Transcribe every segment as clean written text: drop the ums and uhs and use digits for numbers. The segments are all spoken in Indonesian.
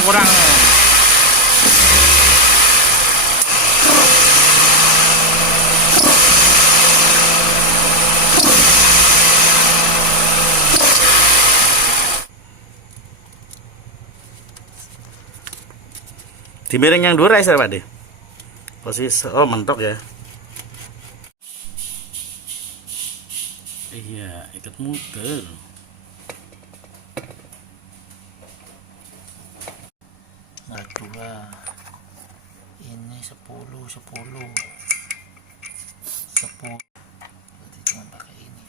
kurang. Di miring yang dua ya Pak De. Posisi mentok ya. Iya, ikut muter. Nah, dua ini 10 berarti cuma pakai ini.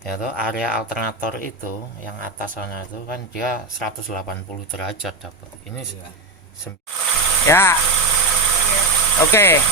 Ya tuh area alternator itu yang atas sana itu kan dia 180 derajat dapat. Ini Ya. Oke.